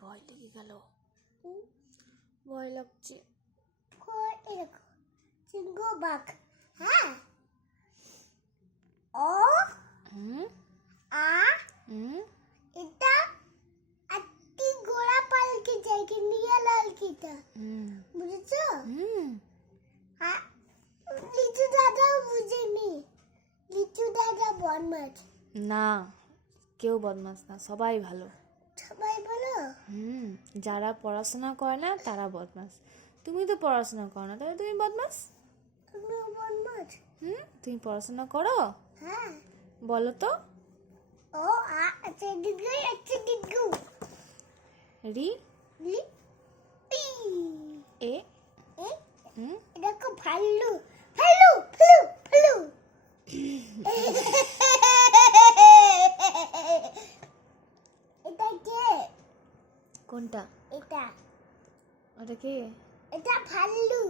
ভয় লেগে গেল, ভয় লাগছে। চিনগো বাঘ। হ্যাঁ ও এটা একটি ঘোড়া পালকি জায়গা নিয়ে লালকিটা বুঝেছো? হ্যাঁ লিচু দাদা বুঝেনি, লিচু দাদা বদমাশ না, কেউ বদমাশ না, সবাই ভালো। সবাই ভালো? যারা পড়াশোনা করে না তারা বদমাশ। তুমি তো পড়াশোনা করো না, তাহলে তুমি বদমাশ? তুমি বদমাশ? তুমি পড়াশোনা করো? হ্যাঁ। বলো তো। ও আচ্ছা দিগু রি লি এ এ এটা কো ভাল্লু ভাল্লু ফ্লু ফ্লু এটা কে? কোনটা? এটা ওটা কে? এটা ভাল্লু।